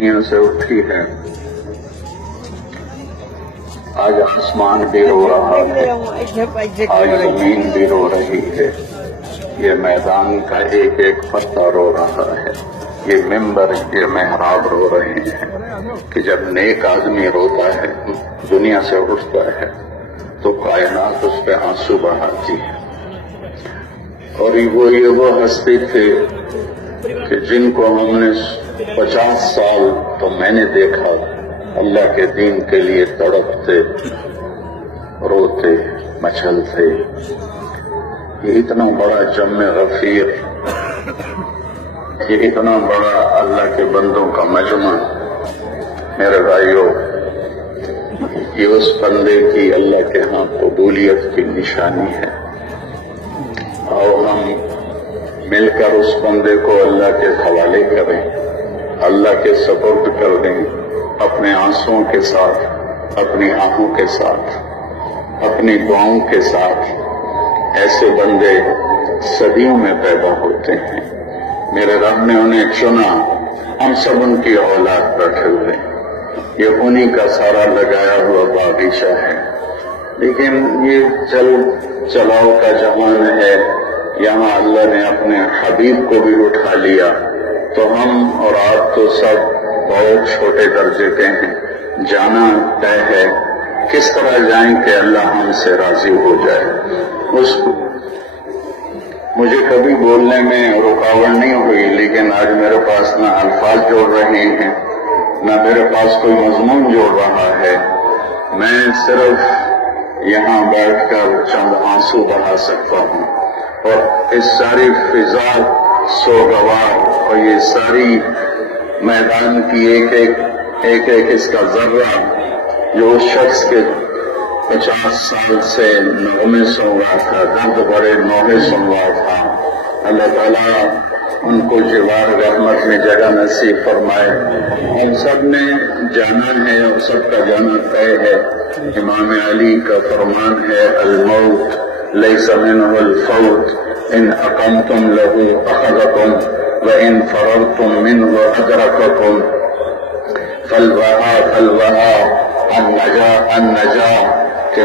دنیا سے اٹھی ہے، آج آسمان بھی رو رہا ہے، آج زمین بھی رو رہی ہے، یہ میدان کا ایک ایک پتا رو رہا ہے، یہ ممبر یہ محراب رو رہے ہیں کہ جب نیک آدمی روتا ہے، دنیا سے اٹھتا ہے تو کائنات اس پہ آنسو بہاتی ہے۔ اور یہ وہ ہستی تھے کہ جن کو ہم نے 50 سال تو میں نے دیکھا اللہ کے دین کے لیے تڑپتے، روتے، مچلتے۔ یہ اتنا بڑا جم غفیر، یہ اتنا بڑا اللہ کے بندوں کا مجمع، میرے بھائیوں، یہ اس بندے کی اللہ کے ہاں قبولیت کی نشانی ہے۔ اور ہم مل کر اس بندے کو اللہ کے حوالے کریں، اللہ کے سپرد کر دیں، اپنے آنسوؤں کے ساتھ، اپنی آنکھوں کے ساتھ، اپنی دعاؤں کے ساتھ۔ ایسے بندے صدیوں میں پیدا ہوتے ہیں، میرے رب نے انہیں چنا، ہم سب ان کی اولاد بیٹھے ہوئے، یہ انہی کا سارا لگایا ہوا باغیچہ ہے۔ لیکن یہ چل چلاؤ کا زمانہ ہے، یہاں اللہ نے اپنے حبیب کو بھی اٹھا لیا، تو ہم اور آپ تو سب بہت چھوٹے درجے کے ہیں، جانا طے ہے، کس طرح جائیں کہ اللہ ہم سے راضی ہو جائے۔ مجھے کبھی بولنے میں رکاوٹ نہیں ہوئی، لیکن آج میرے پاس نہ الفاظ جوڑ رہے ہیں، نہ میرے پاس کوئی مضمون جوڑ رہا ہے، میں صرف یہاں بیٹھ کر چند آنسو بہا سکتا ہوں، اور اس ساری فضا سوگوار اور یہ ساری میدان کی ایک ایک اس کا ذرہ جو اس شخص کے 50 سال سے نغمے سن رہا تھا، درد بھرے نوحے سن رہا تھا، اللہ تعالیٰ ان کو جوار رحمت میں جگہ نصیب فرمائے۔ ہم سب نے جانا ہے اور سب کا جانا طے ہے۔ امام علی کا فرمان ہے، الموت لیس منہ الفوت، ان اقمتم لہ اخذکم وان فررتم منہ ادرککم، فالوہا النجا کہ